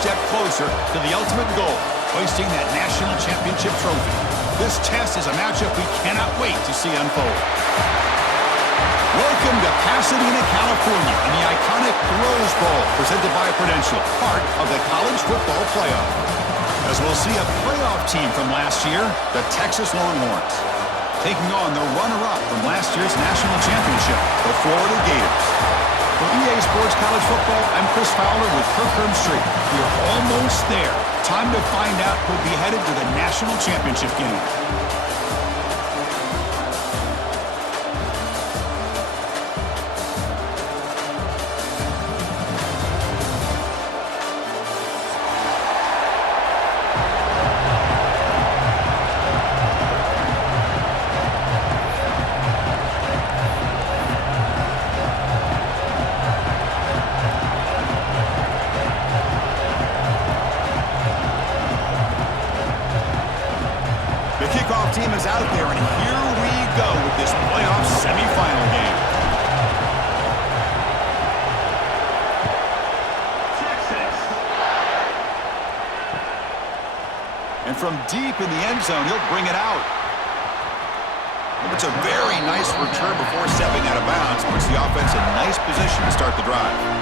step closer to the ultimate goal, hoisting that national championship trophy. This test is a matchup we cannot wait to see unfold. Welcome to Pasadena, California, in the iconic Rose Bowl, presented by Prudential, part of the college football playoff. As we'll see a playoff team from last year, the Texas Longhorns, taking on the runner-up from last year's national championship, the Florida Gators. For EA Sports College Football, I'm Chris Fowler with Kirk Herbstreit. We're almost there. Time to find out who'll be headed to the national championship game. Team is out there, and here we go with this playoff semifinal game. Texas. And from deep in the end zone, he'll bring it out. It's a very nice return before stepping out of bounds. Puts the offense in nice position to start the drive.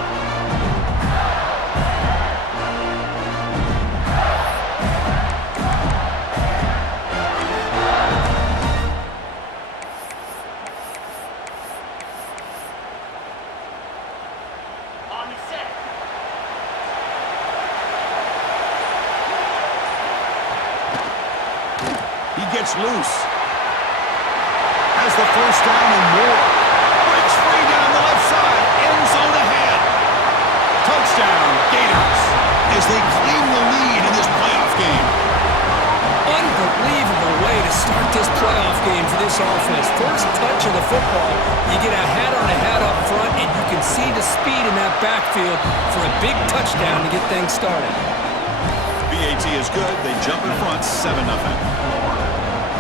Gets loose. Has the first down and more. Breaks free down the left side. End zone ahead. Touchdown, Gators, as they claim the lead in this playoff game. Unbelievable way to start this playoff game for this offense. First touch of the football, you get a hat-on-a-hat up front, and you can see the speed in that backfield for a big touchdown to get things started. BAT is good. They jump in front, 7-0.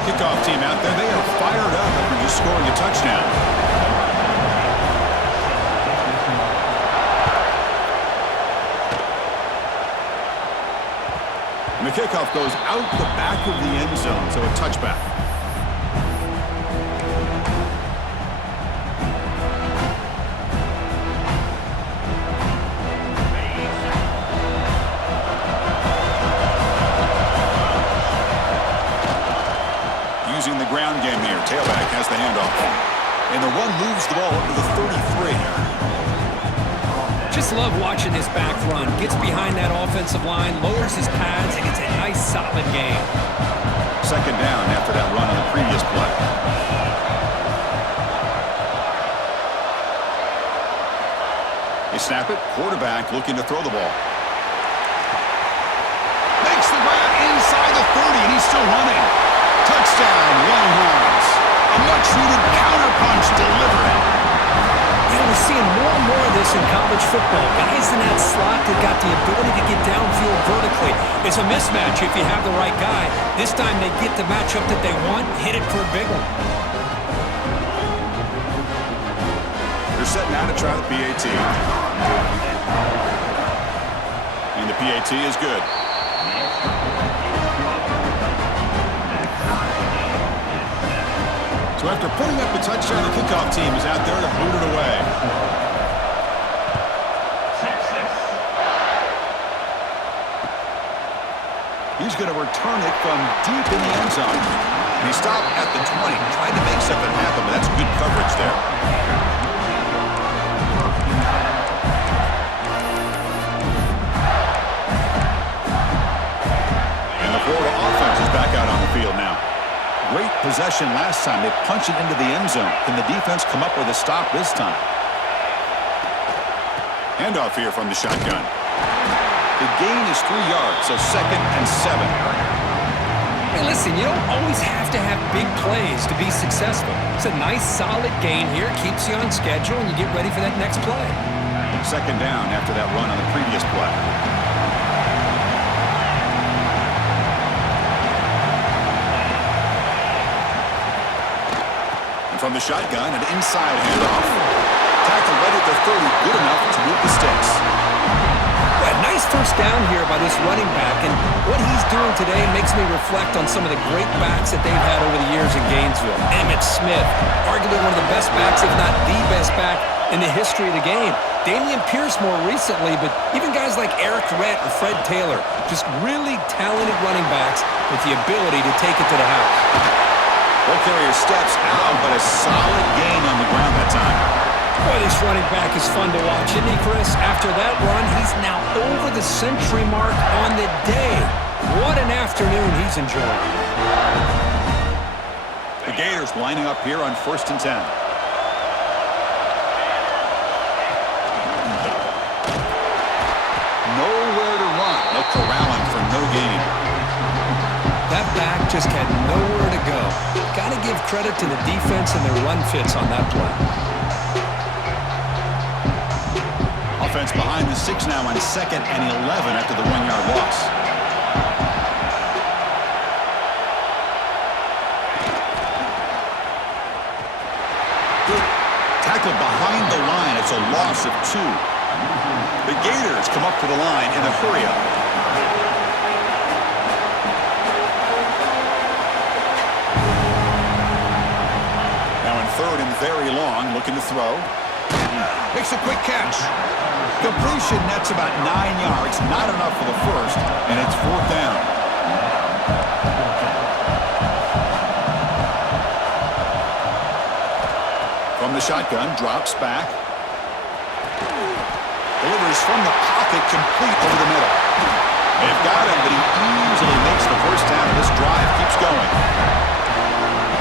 Kickoff team out there. They are fired up after just scoring a touchdown. And the kickoff goes out the back of the end zone, so a touchback. Using the ground game here. Tailback has the handoff. And the run moves the ball up to the 33. Just love watching this back run. Gets behind that offensive line, lowers his pads, and it's a nice, solid game. Second down after that run on the previous play. They snap it. Quarterback looking to throw the ball. Makes the grab inside the 30, and he's still running. Touchdown, Longhorns. A much-needed counterpunch delivered. Yeah, we're seeing more and more of this in college football. Guys in that slot that got the ability to get downfield vertically. It's a mismatch if you have the right guy. This time they get the matchup that they want, hit it for a big one. They're setting out to try the PAT. And the PAT is good. So after putting up the touchdown, the kickoff team is out there to boot it away. He's going to return it from deep in the end zone. And he stopped at the 20, tried to make something happen, but that's good coverage there. And the Florida offense is back out on the field now. Great possession last time. They punch it into the end zone. Can the defense come up with a stop this time? Handoff here from the shotgun. The gain is 3 yards, so 2nd and 7. Hey, listen, you don't always have to have big plays to be successful. It's a nice, solid gain here. Keeps you on schedule, and you get ready for that next play. Second down after that run on the previous play. From the shotgun, an inside handoff. Tackle right at the 30, good enough to move the sticks. Well, nice first down here by this running back, and what he's doing today makes me reflect on some of the great backs that they've had over the years in Gainesville. Emmitt Smith, arguably one of the best backs, if not the best back in the history of the game. Dameon Pierce more recently, but even guys like Eric Rhett and Fred Taylor, just really talented running backs with the ability to take it to the house. Ball carrier steps out, but a solid gain on the ground that time. Boy, this running back is fun to watch, isn't he, Chris? After that run, he's now over the century mark on the day. What an afternoon he's enjoying. The Gators lining up here on 1st and 10. Nowhere to run. They'll corral him for no gain. That back just had nowhere to go. Got to give credit to the defense and their run fits on that play. Offense behind the 6 now on 2nd and 11 after the 1-yard loss. Tackled behind the line. It's a loss of 2. The Gators come up to the line in a hurry-up. Now in 3rd and very long, looking to throw. Makes a quick catch. Completion nets about 9 yards. Not enough for the first, and it's 4th down. From the shotgun, drops back. Delivers from the pocket, complete over the middle. They've got him, but he easily makes the first down, and this drive keeps going.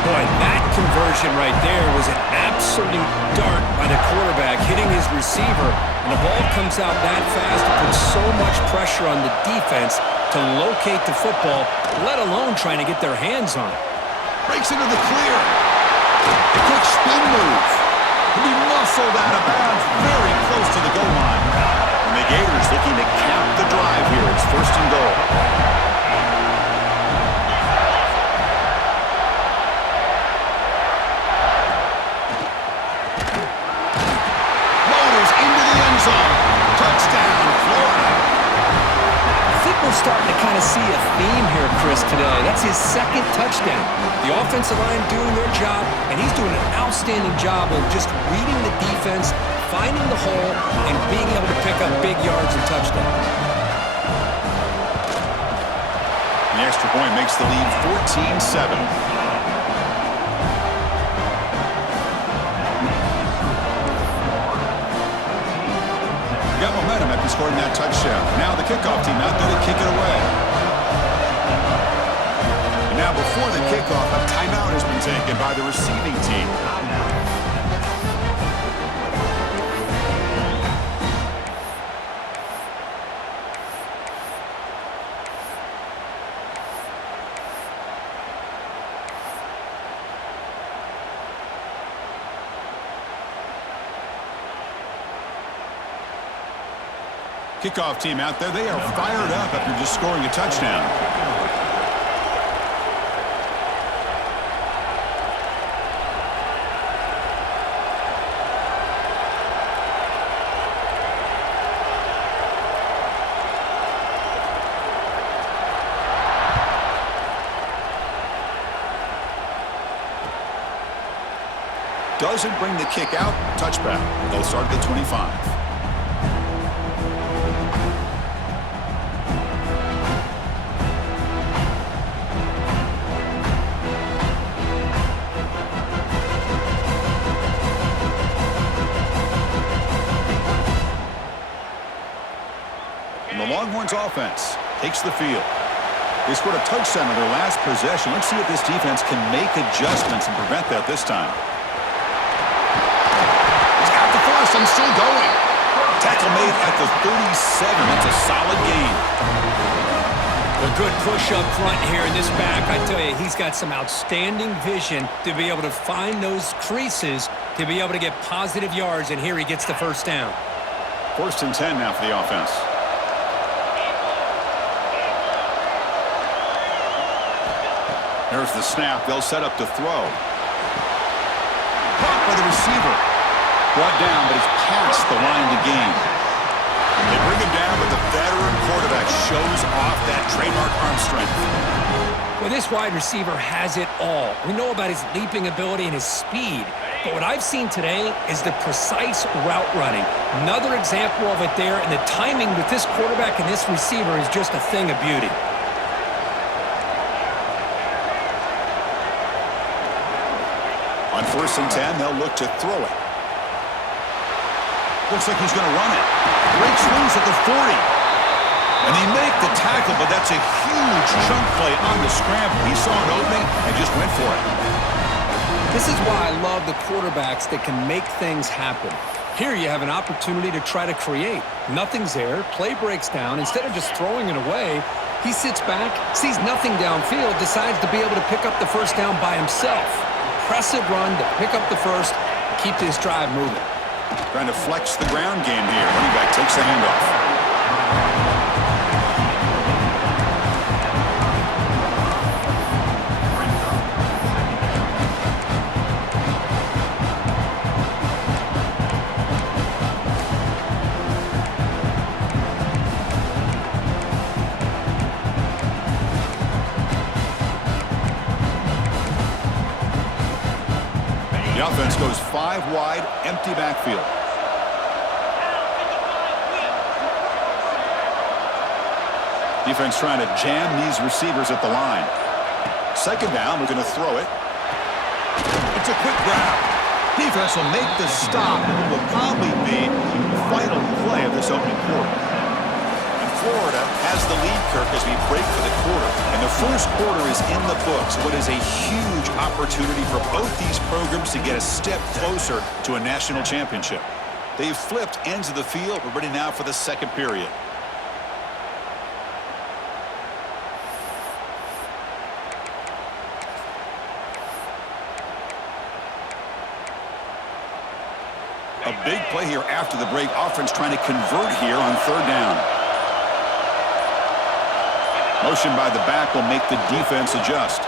Boy, that conversion right there was an absolute dart by the quarterback, hitting his receiver, and the ball comes out that fast to put so much pressure on the defense to locate the football, let alone trying to get their hands on it. Breaks into the clear. A quick spin move. He'll be muscled out of bounds very close to the goal line. And the Gators looking to cap the drive here. It's 1st and goal. Touchdown, Florida. I think we're starting to kind of see a theme here, Chris, today. That's his 2nd touchdown. The offensive line doing their job, and he's doing an outstanding job of just reading the defense, finding the hole, and being able to pick up big yards and touchdowns. The extra point makes the lead 14-7. Got momentum after scoring that touchdown. Now the kickoff team out there to kick it away. And now before the kickoff, a timeout has been taken by the receiving team. Kickoff team out there, they are fired up after just scoring a touchdown. Doesn't bring the kick out, touchback. They'll start at the 25. The Longhorns offense takes the field. They scored a touchdown on their last possession. Let's see if this defense can make adjustments and prevent that this time. He's got the first and still going. Tackle made at the 37. That's a solid gain. A good push up front here in this back. I tell you, he's got some outstanding vision to be able to find those creases to be able to get positive yards, and here he gets the first down. 1st and 10 now for the offense. There's the snap. They'll set up to throw. Caught by the receiver. Brought down, but he's past the line to gain. They bring him down with the veteran Well, this wide receiver has it all. We know about his leaping ability and his speed. But what I've seen today is the precise route running. Another example of it there, and the timing with this quarterback and this receiver is just a thing of beauty. On 1st and 10, they'll look to throw it. Looks like he's going to run it. Great swings at the 40. And they make the tackle, but that's a huge chunk play on the scramble. He saw an opening and just went for it. This is why I love the quarterbacks that can make things happen. Here you have an opportunity to try to create. Nothing's there. Play breaks down. Instead of just throwing it away, he sits back, sees nothing downfield, decides to be able to pick up the first down by himself. Impressive run to pick up the first, keep this drive moving. Trying to flex the ground game here. Running back takes the handoff. The offense goes 5 wide, empty backfield. Defense trying to jam these receivers at the line. 2nd down, we're going to throw it. It's a quick grab. Defense will make the stop, and it will probably be the final play of this opening quarter. Florida has the lead, Kirk, as we break for the quarter. And the first quarter is in the books. What is a huge opportunity for both these programs to get a step closer to a national championship. They've flipped ends of the field. We're ready now for the second period. A big play here after the break. Offense trying to convert here on 3rd down. Motion by the back will make the defense adjust.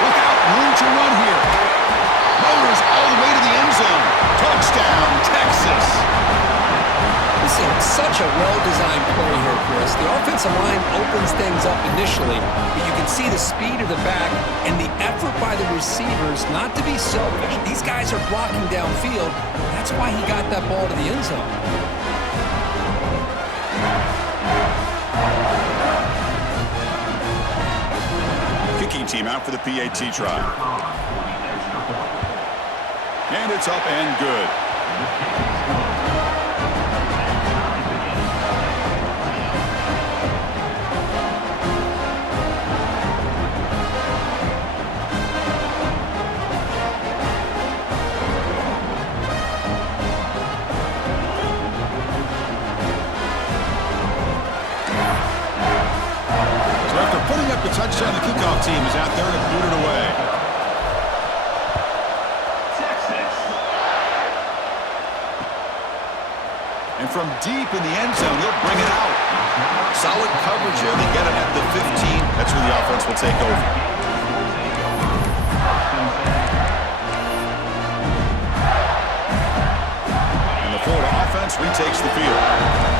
Look out, room to run here. Motors all the way to the end zone. Touchdown, Texas. This is such a well-designed play here, Chris. The offensive line opens things up initially, but you can see the speed of the back and the effort by the receivers not to be selfish. These guys are blocking downfield. That's why he got that ball to the end zone. Kicking team out for the PAT try. And it's up and good. The touchdown, the kickoff team is out there to boot it away. And from deep in the end zone, he'll bring it out. Solid coverage here. They get it at the 15. That's where the offense will take over. And the Florida offense retakes the field.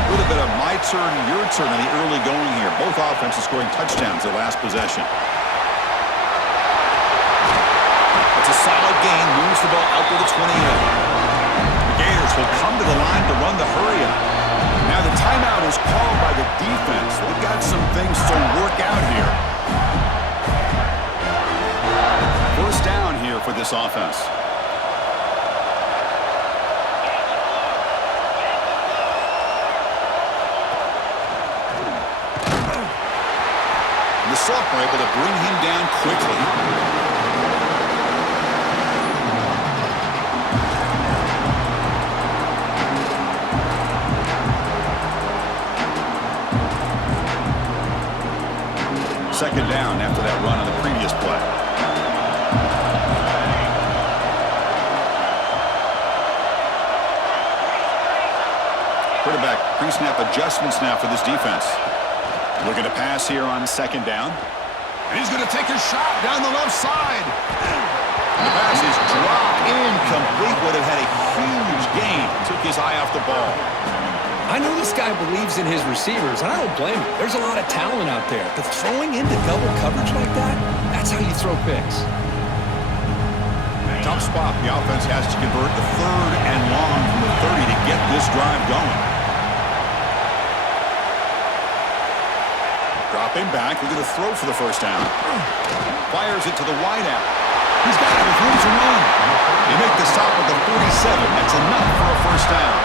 A little bit of my turn, your turn in the early going here. Both offenses scoring touchdowns their last possession. It's a solid gain. Moves the ball out to the 28. The Gators will come to the line to run the hurry up. Now the timeout is called by the defense. They've got some things to work out here. 1st down here for this offense. The sophomore able to bring him down quickly. Second down after that run on the previous play. Quarterback pre-snap adjustments now for this defense. Looking to pass here on 2nd down. And he's going to take a shot down the left side. And the pass is dropped incomplete. Would have had a huge gain. Took his eye off the ball. I know this guy believes in his receivers, and I don't blame him. There's a lot of talent out there, but throwing into double coverage like that, that's how you throw picks. Tough spot. The offense has to convert the 3rd and long from the 30 to get this drive going. Dropping back, we're going to throw for the first down. Fires it to the wideout. He's got it with room to run. They make the stop at the 47. That's enough for a first down.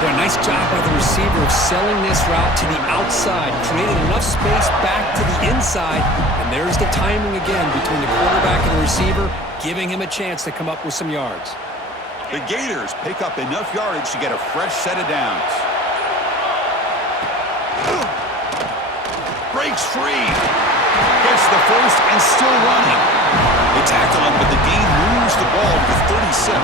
Yeah, nice job by the receiver of selling this route to the outside, creating enough space back to the inside, and there's the timing again between the quarterback and the receiver, giving him a chance to come up with some yards. The Gators pick up enough yardage to get a fresh set of downs. Breaks free. Gets the first and still running. They tackle him, but the gain moves the ball to the 36.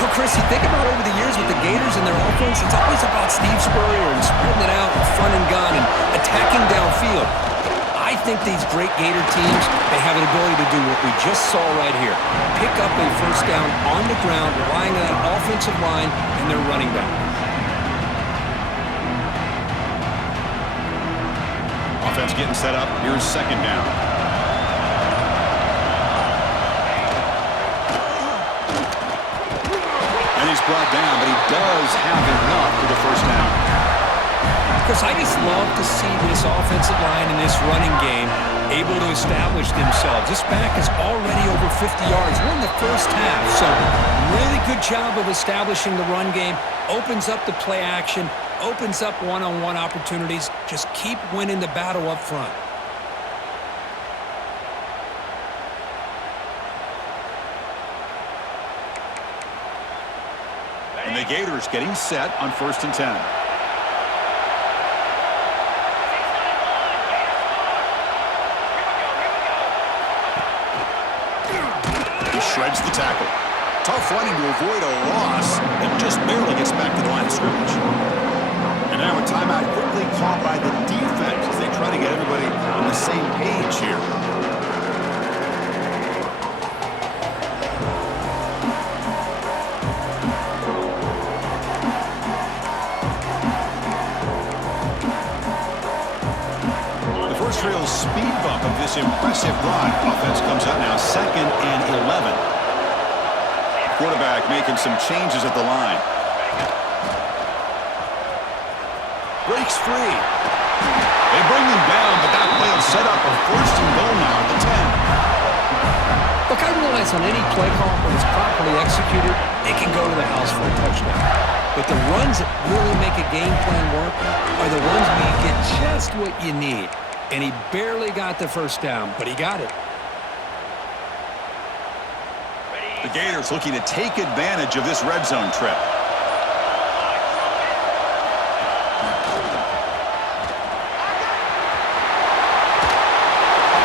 Well, Chris, you think about over the years with the Gators and their offense, it's always about Steve Spurrier and spreading it out and fun and gun and attacking downfield. I think these great Gator teams, they have an ability to do what we just saw right here. Pick up a first down on the ground, relying on that offensive line and their running back. Offense getting set up. Here's second down. And he's brought down, but he does have enough for the first down. Chris, I just love to see this offensive line and this running game able to establish themselves. This back is already over 50 yards. We're in the first half, so really good job of establishing the run game. Opens up the play action, opens up one-on-one opportunities. Just keep winning the battle up front. And the Gators getting set on 1st and 10. He shreds the tackle. Tough running to avoid a loss and just barely gets back to the line of scrimmage. And now a timeout quickly called by the defense as they try to get everybody on the same page here. Real speed bump of this impressive run. Offense comes up now 2nd and 11. Quarterback making some changes at the line. Breaks free. They bring him down, but that play will set up a 1st and goal now at the 10. Look, I realize on any play call, when it's properly executed, it can go to the house for a touchdown. But the runs that really make a game plan work are the ones where you get just what you need. And he barely got the first down, but he got it. The Gators looking to take advantage of this red zone trip.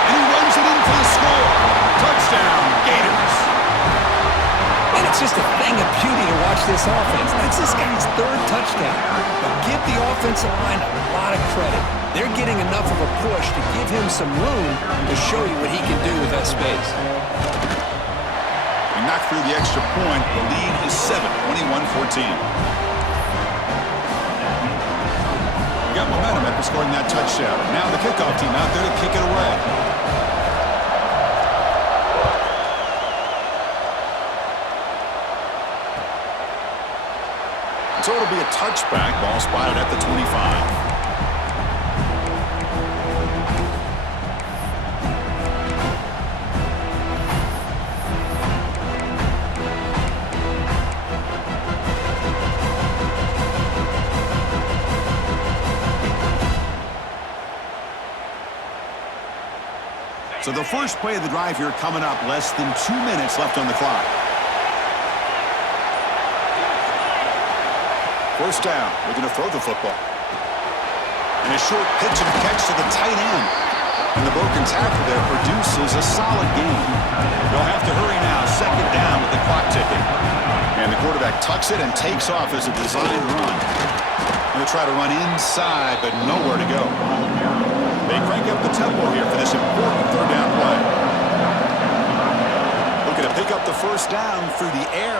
And he runs it in for the score. Touchdown, Gators. And it's just a thing of beauty to watch this offense. That's this guy's 3rd touchdown. But give the offensive line a lot of credit. They're getting enough of a push to give him some room to show you what he can do with that space. And knocked through the extra point. The lead is 7, 21-14. We got momentum after scoring that touchdown. Now the kickoff team out there to kick it away. So it'll be a touchback. Ball spotted at the 25. So the first play of the drive here coming up, less than 2 minutes left on the clock. First down, we're going to throw the football. And a short pitch and catch to the tight end. And the broken tackle there produces a solid gain. They'll have to hurry now, 2nd down with the clock ticking. And the quarterback tucks it and takes off as a designed run. Going to try to run inside, but nowhere to go. They crank up the tempo here for this important 3rd down play. Looking to pick up the first down through the air.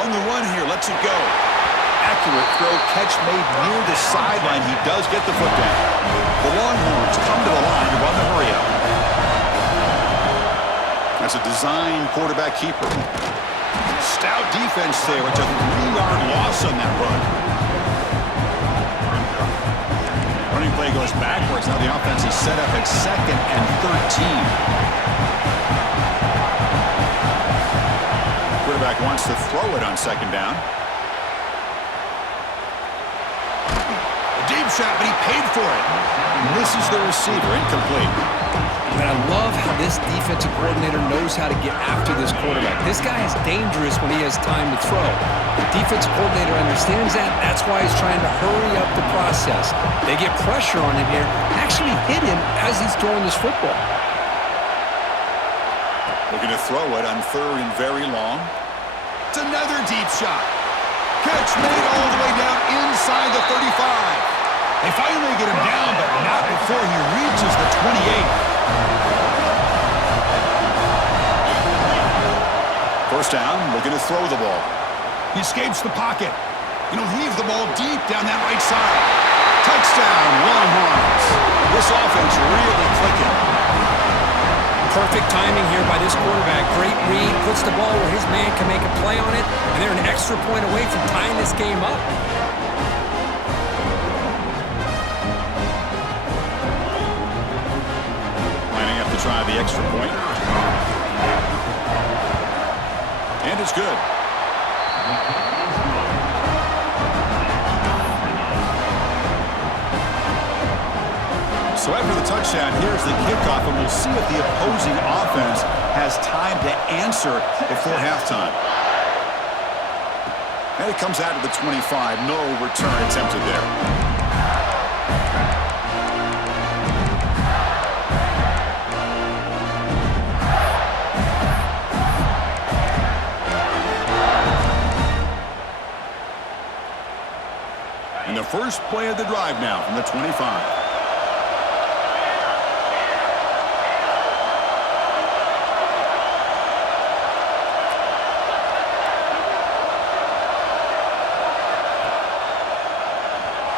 On the run here, lets it go. accurate throw, catch made near the sideline. He does get the foot down. The Longhorns come to the line to run the hurry-up. That's a design quarterback keeper. Stout defense there. It's a 3-yard loss on that run. Running play goes backwards. Now the offense is set up at 2nd and 13. Quarterback wants to throw it on 2nd down. A deep shot, but he paid for it. Misses the receiver, incomplete. And I love how this defensive coordinator knows how to get after this quarterback. This guy is dangerous when he has time to throw. The defensive coordinator understands that. That's why he's trying to hurry up the process. They get pressure on him here, actually hit him as he's throwing this football. Looking to throw it on 3rd and very long. It's another deep shot. Catch made all the way down inside the 35. They finally get him down, but not before he reaches the 28. First down, looking to throw the ball. He escapes the pocket. And he'll heave the ball deep down that right side. Touchdown, Longhorns. This offense really clicking. Perfect timing here by this quarterback. Great read, puts the ball where his man can make a play on it, and they're an extra point away from tying this game up. Lining up to try the extra point. And it's good. So after the touchdown, here's the kickoff, and we'll see if the opposing offense has time to answer before halftime. And it comes out to the 25. No return attempted there. And the first play of the drive now from the 25.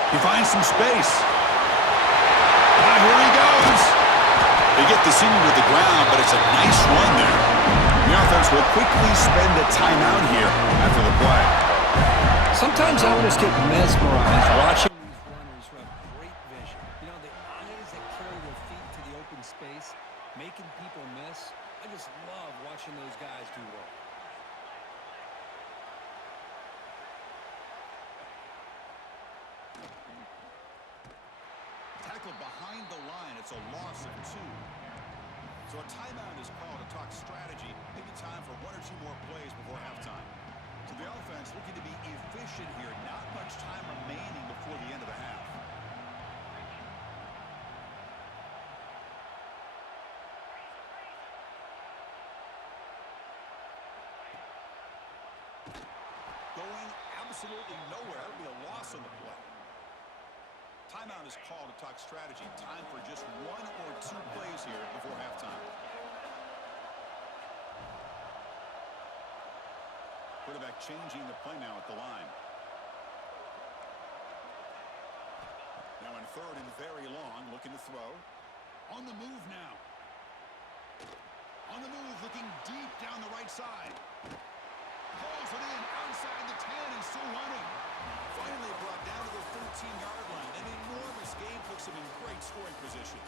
He finds some space. Ah, here he goes. They get the senior to the ground, but it's a nice run there. The offense will quickly spend a timeout here after the play. Sometimes I almost get mesmerized watching these runners who have great vision. You know, the eyes that carry their feet to the open space, making people miss. I just love watching those guys do work. Tackled behind the line. It's a loss of 2. So a timeout is called to talk strategy. Maybe time for 1 or 2 more plays before halftime. So the offense looking to be efficient here. Not much time remaining before the end of the half. Going absolutely nowhere. That'll be a loss on the play. Timeout is called to talk strategy. Time for just 1 or 2 plays here before halftime. Quarterback changing the play now at the line. Now in 3rd and very long, looking to throw. On the move now. On the move, looking deep down the right side. Pulls it in outside the 10 and still running. Finally brought down to the 13-yard line. An enormous gain puts him in great scoring position.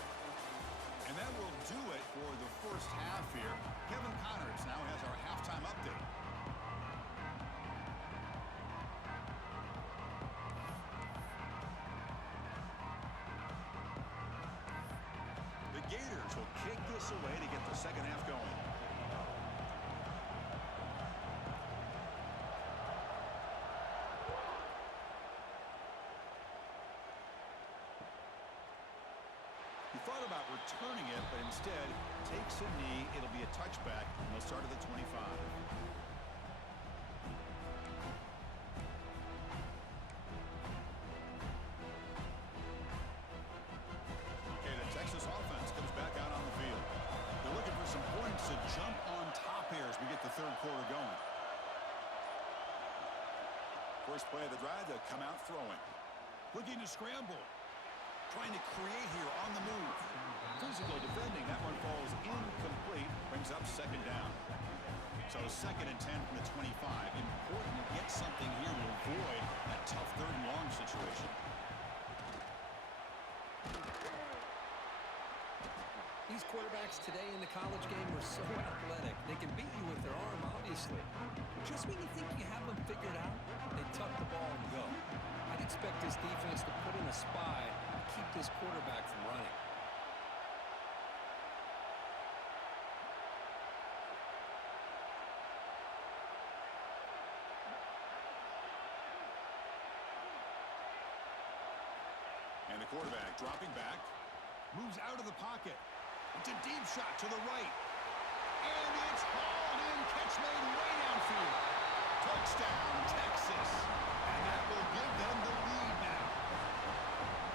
And that will do it for the first half here. Kevin Connors now has our halftime update. The Gators will kick this away to get the second half going. He thought about returning it, but instead takes a knee. It'll be a touchback, and they'll start at the 25. Okay, the Texas offense comes back out on the field. They're looking for some points to jump on top here as we get the 3rd quarter going. First play of the drive, they'll come out throwing. Looking to scramble. Trying to create here on the move. Physical defending. That one falls incomplete. Brings up second down. So 2nd and 10 from the 25. Important to get something here to avoid that tough 3rd and long situation. These quarterbacks today in the college game are so athletic. They can beat you with their arm, obviously. Just when you think you have them figured out, they tuck the ball and go. I'd expect this defense to put in a spy and keep this quarterback from running. And the quarterback dropping back. Moves out of the pocket. It's a deep shot to the right. And it's hauled in. Catch made way downfield. Touchdown, Texas. And that will give them the lead now.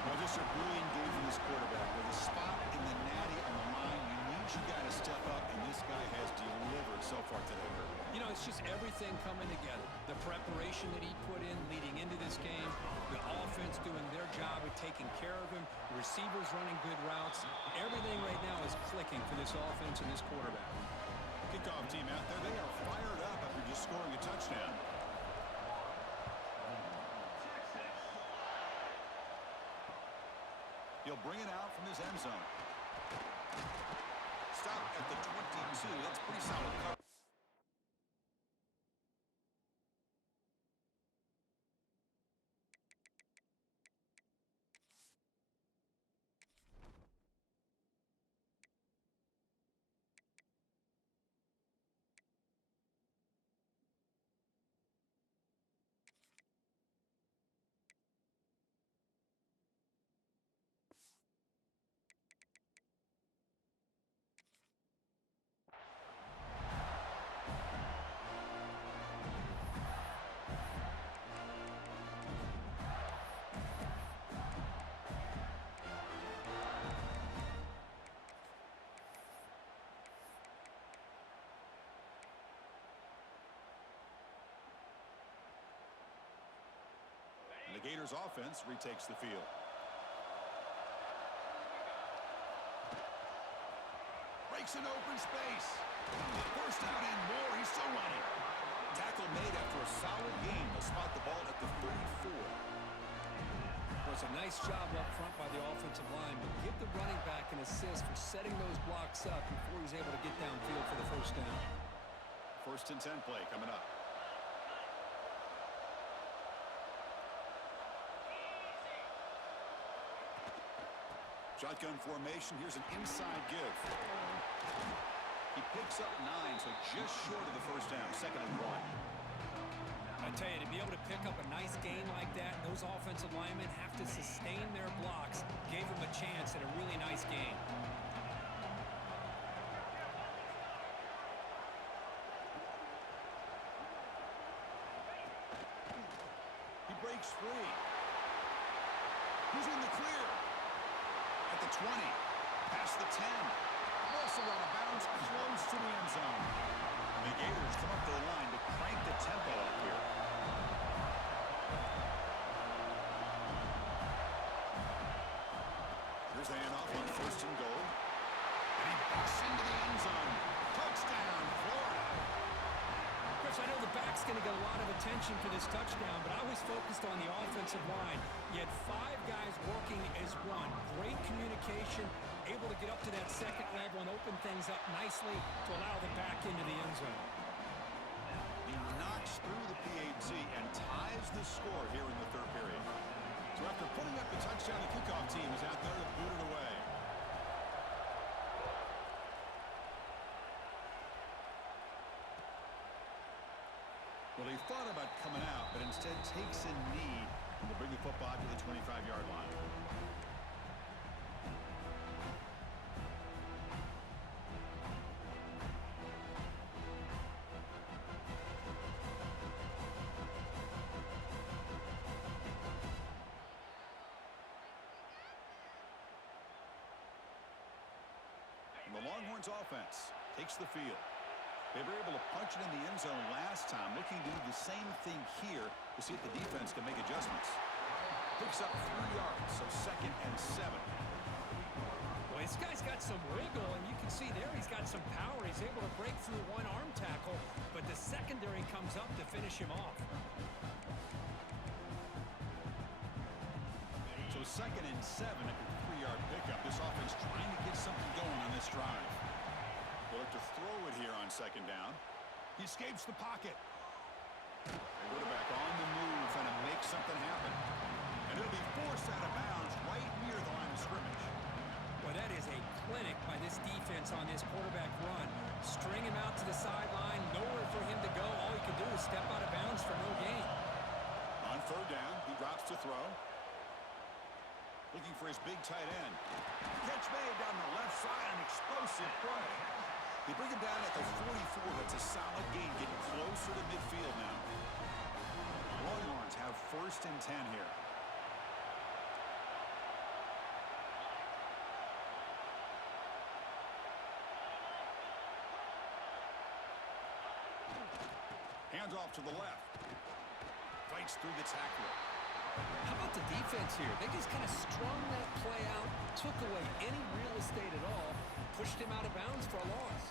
Well, just a brilliant game from this quarterback. With a spot in the natty on the line, you got to step up, and this guy has delivered so far today. You know, it's just everything coming together. The preparation that he put in leading into this game, the offense doing their job of taking care of him, the receivers running good routes. Everything right now is clicking for this offense and this quarterback. Kickoff team out there, they are fired up after just scoring a touchdown. He'll bring it out from his end zone. Stop at the 22. That's pretty solid cover. And the Gators offense retakes the field. Breaks an open space. First down and more. He's still running. Tackle made after a solid game. They'll spot the ball at the 34. Well, it's a nice job up front by the offensive line, but give the running back an assist for setting those blocks up before he's able to get downfield for the first down. 1st and 10 play coming up. Shotgun formation. Here's an inside give. He picks up 9, so just short of the first down. 2nd and 1. I tell you, to be able to pick up a nice gain like that, those offensive linemen have to sustain their blocks. Gave him a chance at a really nice game. He breaks free. He's in the clear. At the 20, past the 10. Also out of bounds, close to the end zone. And the Gators come up to the line to crank the tempo up here. Here's the handoff on 1st and goal. And he busts into the end zone. Touchdown, Florida. Chris, I know the back's going to get a lot of attention for this touchdown, but I was focused on the offensive line. You had 5 guys working as one. Great communication, able to get up to that 2nd level and open things up nicely to allow the back into the end zone. He knocks through the PAT and ties the score here in the 3rd period. So after putting up the touchdown, the kickoff team is out there to boot it away. Well, he thought about coming out, but instead takes a knee to bring the football to the 25-yard line. And the Longhorns offense takes the field. They were able to punch it in the end zone last time, looking to do the same thing here We'll see if the defense can make adjustments. Picks up 3 yards, so 2nd and 7. Well, this guy's got some wiggle, and you can see there he's got some power. He's able to break through one arm tackle, but the secondary comes up to finish him off. So 2nd and 7 at the 3-yard pickup. This offense trying to get something going on this drive. They'll look to throw it here on 2nd down. He escapes the pocket. Quarterback on the move, trying to make something happen. And it'll be forced out of bounds right near the line of scrimmage. Well, that is a clinic by this defense on this quarterback run. String him out to the sideline, nowhere for him to go. All he can do is step out of bounds for no gain. On 3rd down, he drops to throw. Looking for his big tight end. Catch made down the left side, an explosive play. They bring him down at the 44. That's a solid gain, getting closer to midfield now. Longhorns have 1st and 10 here. Hands off to the left. Fights through the tackler. How about the defense here? They just kind of strung that play out, took away any real estate at all, pushed him out of bounds for a loss.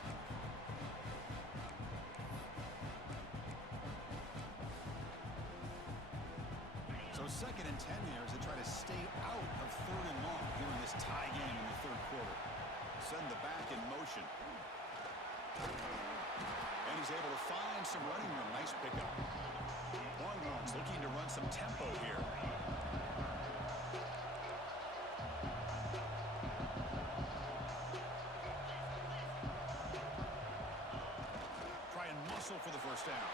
So 2nd and 10 here as they try to stay out of 3rd and long here in this tie game in the 3rd quarter. Send the back in motion. And he's able to find some running room. Nice pickup. Longhorns looking to run some tempo here. Try and muscle for the 1st down.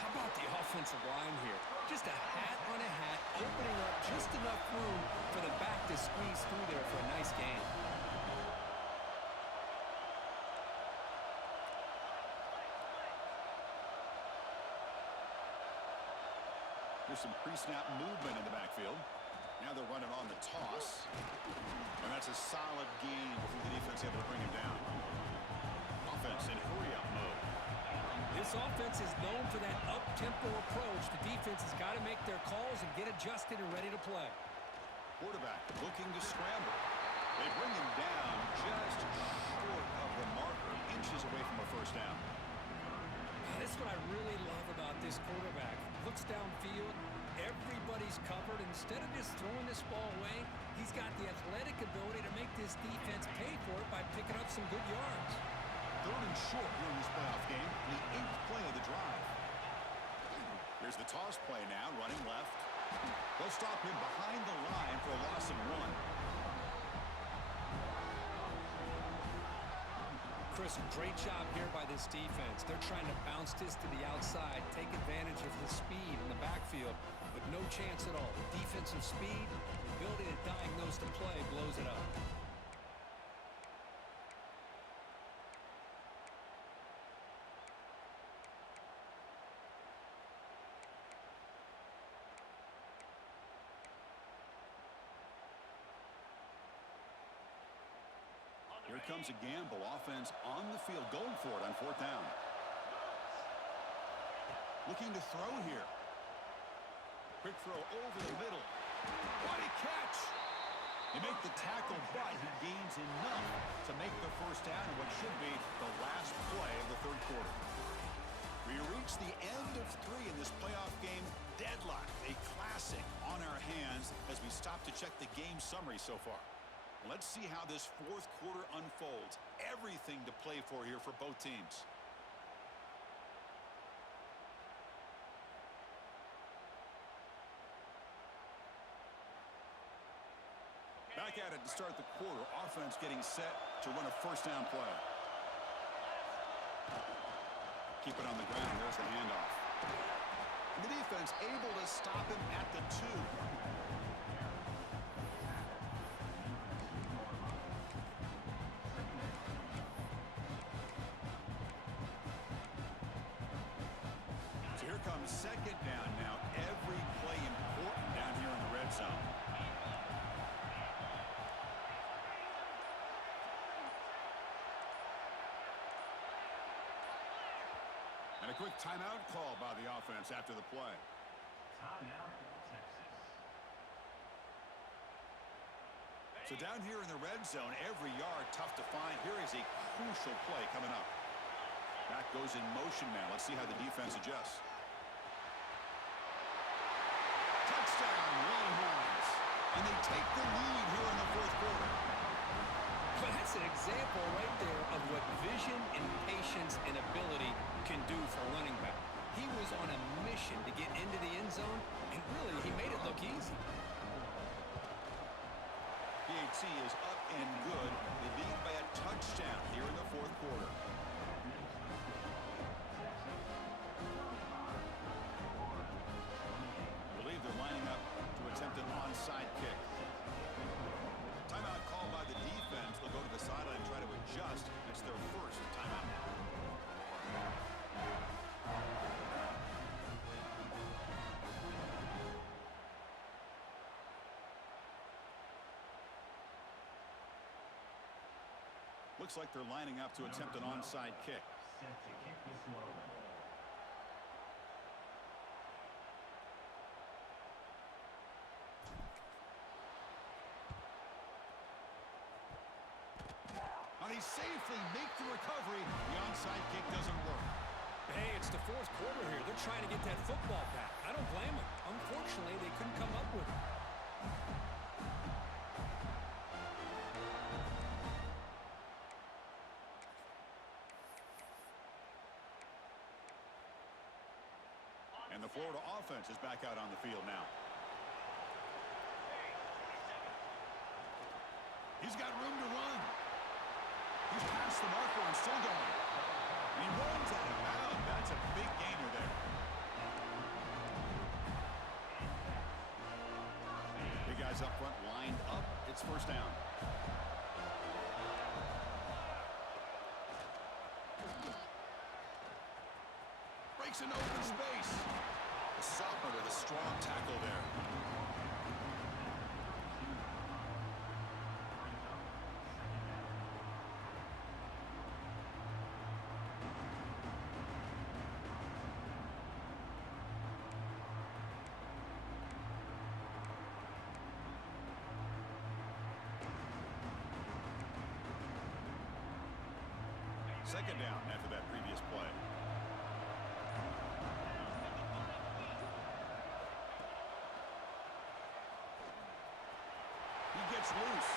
How about the offensive line here? Just a hat on a hat, opening up just enough room for the back to squeeze through there for a nice gain. There's some pre-snap movement in the backfield. Now they're running on the toss. And that's a solid gain before the defense able to bring him down. Offense in hurry-up mode. This offense is known for that up-tempo approach. The defense has got to make their calls and get adjusted and ready to play. Quarterback looking to scramble. They bring him down just short of the marker, inches away from a 1st down. That's what I really love about this quarterback. Looks downfield, everybody's covered. Instead of just throwing this ball away, he's got the athletic ability to make this defense pay for it by picking up some good yards. 3rd and short here in this playoff game, the 8th play of the drive. Here's the toss play now, running left. They'll stop him behind the line for a loss of 1. Chris, great job here by this defense. They're trying to bounce this to the outside, take advantage of the speed in the backfield, but no chance at all. The defensive speed, the ability to diagnose the play blows it up. Here comes a gamble. Offense on the field, going for it on 4th down. Looking to throw here. Quick throw over the middle. What a catch! They make the tackle, but he gains enough to make the 1st down in what should be the last play of the 3rd quarter. We reach the end of 3 in this playoff game. Deadlocked, a classic on our hands as we stop to check the game summary so far. Let's see how this 4th quarter unfolds. Everything to play for here for both teams. Back at it to start the quarter. Offense getting set to run a 1st down play. Keep it on the ground. There's the handoff. And the defense able to stop him at the 2. Here comes 2nd down now. Every play important down here in the red zone. And a quick timeout call by the offense after the play. Timeout, Texas. So down here in the red zone, every yard tough to find. Here is a crucial play coming up. Back goes in motion now. Let's see how the defense adjusts. Touchdown, Longhorns. And they take the lead here in the fourth quarter. But that's an example right there of what vision and patience and ability can do for a running back. He was on a mission to get into the end zone, and really, he made it look easy. PAT is up and good. They lead by a touchdown here in the fourth quarter. I believe they're lining up to attempt an onside kick. Timeout called by the defense. They'll go to the sideline and try to adjust. It's their first timeout. Looks like they're lining up to attempt an onside kick. Set to kick this one. And he safely makes the recovery. The onside kick doesn't work. Hey, it's the fourth quarter here. They're trying to get that football back. I don't blame them. Unfortunately, they couldn't come up with it. And the Florida offense is back out on the field now. He's got room to run. He's past the marker and still going. And he runs out of bounds. That's a big gainer there. Big guys up front lined up. It's first down. Breaks an open space. The sophomore with a strong tackle there. Second down after that previous play. He gets loose.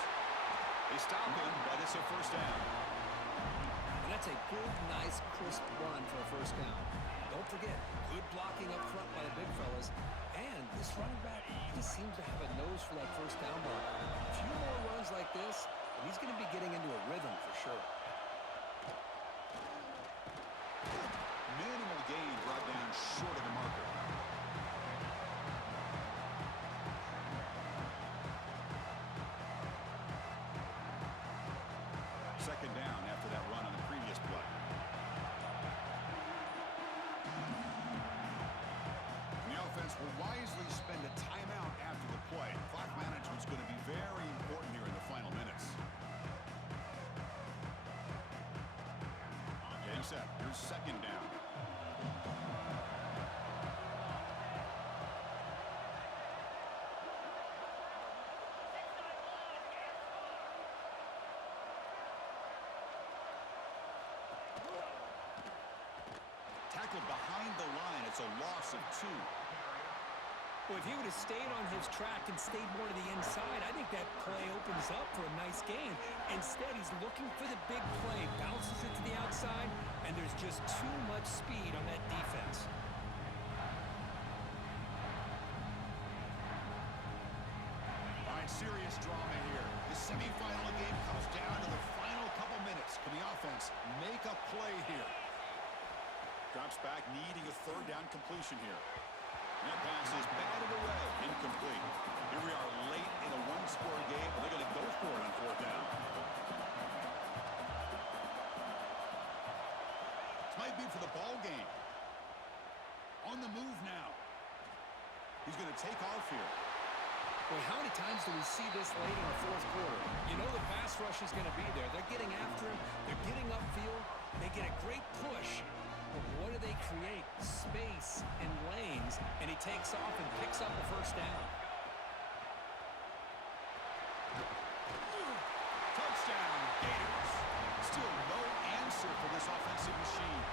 They stop him, but it's a first down. And that's a good, nice, crisp run for a first down. Don't forget, good blocking up front by the big fellas. And this running back, he just seems to have a nose for that first down block. A few more runs like this, and he's going to be getting into a rhythm for sure. Minimal gain brought down short of the marker. Second down after that run on the previous play. And the offense will wisely spend a timeout after the play. Clock management's going to be very important here in the final minutes. Getting set. Here's second down. Tackled behind the line. It's a loss of 2. Well, if he would have stayed on his track and stayed more to the inside, I think that play opens up for a nice gain. Instead, he's looking for the big play, bounces it to the outside, and there's just too much speed on that defense. All right, serious drama here. The semifinal game comes down to the final couple minutes. Can the offense make a play here? Drops back, needing a third down completion here. That pass is batted away, incomplete. Here we are late in a one-score game. Are they going to go for it on fourth down? This might be for the ball game. On the move now. He's going to take off here. Well, how many times do we see this late in the fourth quarter? You know the pass rush is going to be there. They're getting after him. They're getting upfield. They get a great push. But what do they create? Space and lanes, and he takes off and picks up a first down. Touchdown, Gators. Still no answer for this offensive machine.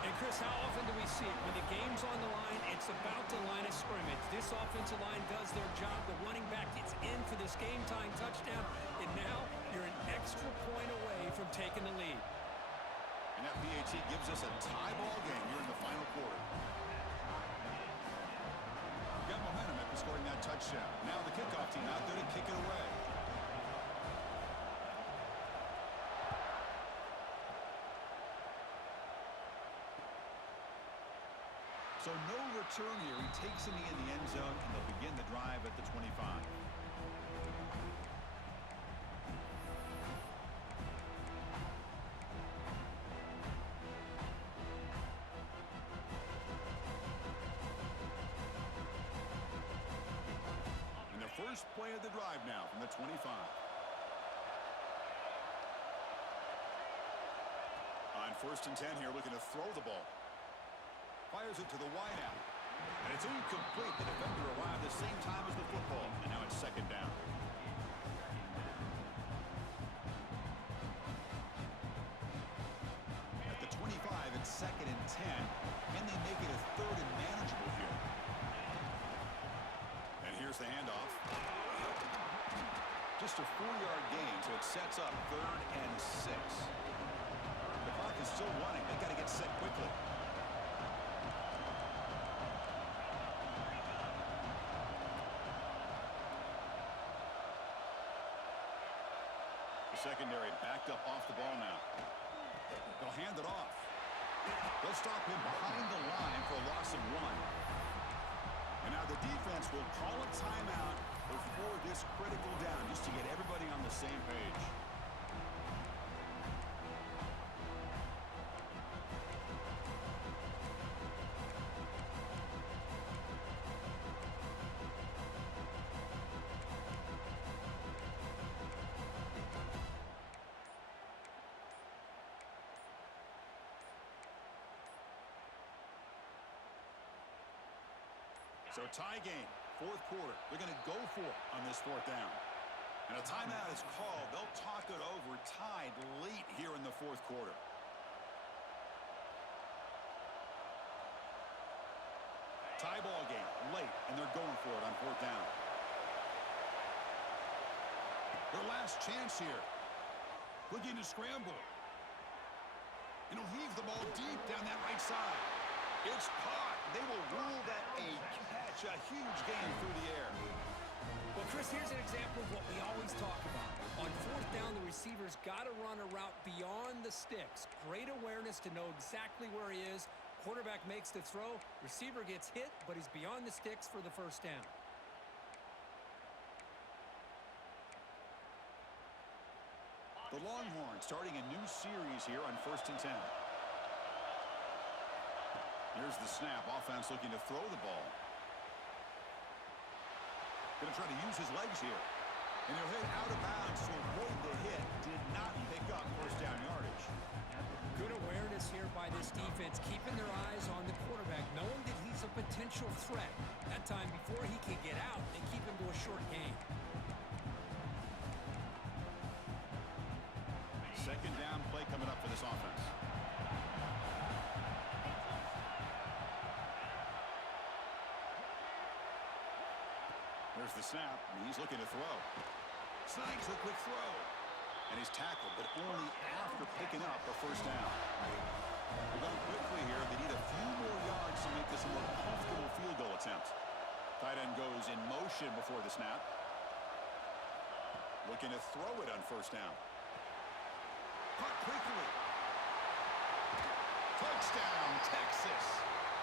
And Chris, how often do we see it? When the game's on the line, it's about the line of scrimmage. This offensive line does their job. The running back gets in for this game-tying touchdown, and now you're an extra point away from taking the lead. And that PAT gives us a tie ball game here in the final quarter. Got momentum after scoring that touchdown. Now the kickoff team out there to kick it away. So no return here. He takes a knee in the end zone, and they'll begin the drive at the 25. And the first play of the drive now from the 25. On 1st and 10 here, looking to throw the ball. Fires it to the wideout. And it's incomplete. The defender arrived the same time as the football. And now it's 2nd down. At the 25, it's 2nd and 10. Can they make it a 3rd and manageable here? And here's the handoff. Just a 4-yard gain, so it sets up 3rd and 6. The clock is still running. They got to get set quickly. Secondary backed up off the ball now. They'll hand it off. They'll stop him behind the line for a loss of 1. And now the defense will call a timeout before this critical down just to get everybody on the same page. So tie game, 4th quarter. They're going to go for it on this 4th down. And a timeout is called. They'll talk it over, tied late here in the 4th quarter. Tie ball game, late, and they're going for it on 4th down. Their last chance here. Looking to scramble. And he'll heave the ball deep down that right side. It's caught. They will rule that a catch, a huge gain through the air. Well, Chris, here's an example of what we always talk about. On 4th down, the receiver's got to run a route beyond the sticks. Great awareness to know exactly where he is. Quarterback makes the throw. Receiver gets hit, but he's beyond the sticks for the first down. The Longhorns starting a new series here on 1st and 10. Here's the snap. Offense looking to throw the ball. Going to try to use his legs here. And he'll hit out of bounds to avoid the hit. Did not pick up 1st down yardage. Good awareness here by this defense, keeping their eyes on the quarterback, knowing that he's a potential threat. That time, before he can get out, they keep him to a short gain. 2nd down play coming up for this offense. There's the snap, and he's looking to throw. Snipes a quick throw. And he's tackled, but only after picking up a 1st down. They're going quickly here. They need a few more yards to make this a more comfortable field goal attempt. Tight end goes in motion before the snap. Looking to throw it on 1st down. Caught quickly. Touchdown, Texas.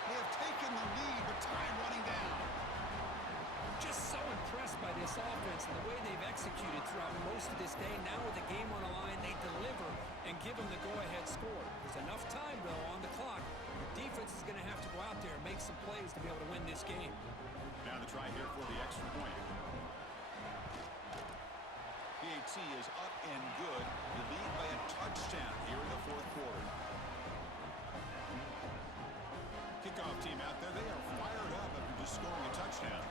They have taken the lead, but time running down. Just so impressed by this offense and the way they've executed throughout most of this day. Now with the game on the line, they deliver and give them the go-ahead score. There's enough time, though, on the clock. The defense is going to have to go out there and make some plays to be able to win this game. Now the try here for the extra point. PAT is up and good. They lead by a touchdown here in the 4th quarter. playoff team out there. They are fired up after just scoring a touchdown.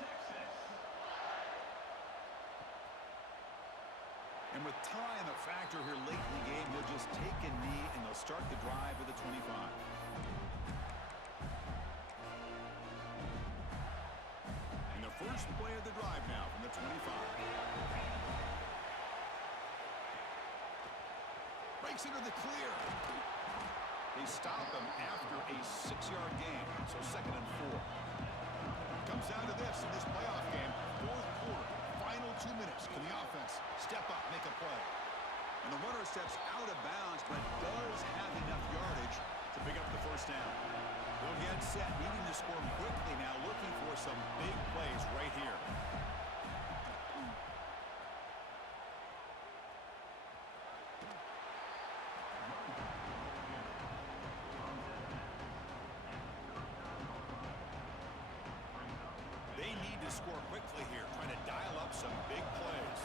Texas. And with time a factor here late in the game, he'll just take a knee and they'll start the drive with a 25. And the first play of the drive now from the 25. Breaks into the clear. They stop him after a 6-yard gain, so 2nd and 4. Comes down to this in this playoff game, 4th quarter, final 2 minutes. Can the offense step up, make a play? And the runner steps out of bounds, but does have enough yardage to pick up the first down. They'll get set, needing to score quickly now, looking for some big plays right here. They need to score quickly here, trying to dial up some big plays.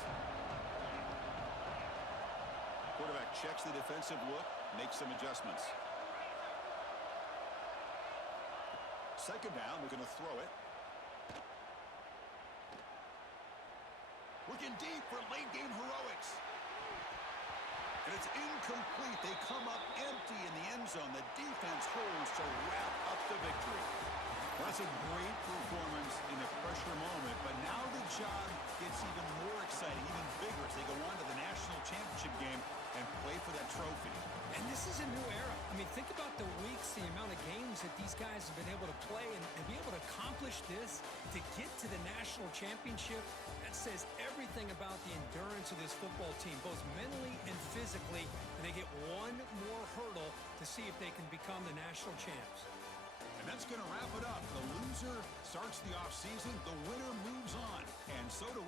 Quarterback checks the defensive look, makes some adjustments. 2nd down, we're going to throw it. Looking deep for late game heroics. And it's incomplete. They come up empty in the end zone. The defense holds to wrap up the victory. Well, that's a great performance in a pressure moment, but now the job gets even more exciting, even bigger as they go on to the national championship game and play for that trophy. And this is a new era. I mean, think about the weeks, the amount of games that these guys have been able to play and be able to accomplish this, to get to the national championship. That says everything about the endurance of this football team, both mentally and physically. And they get one more hurdle to see if they can become the national champs. And that's going to wrap it up. The loser starts the offseason. The winner moves on. And so do we.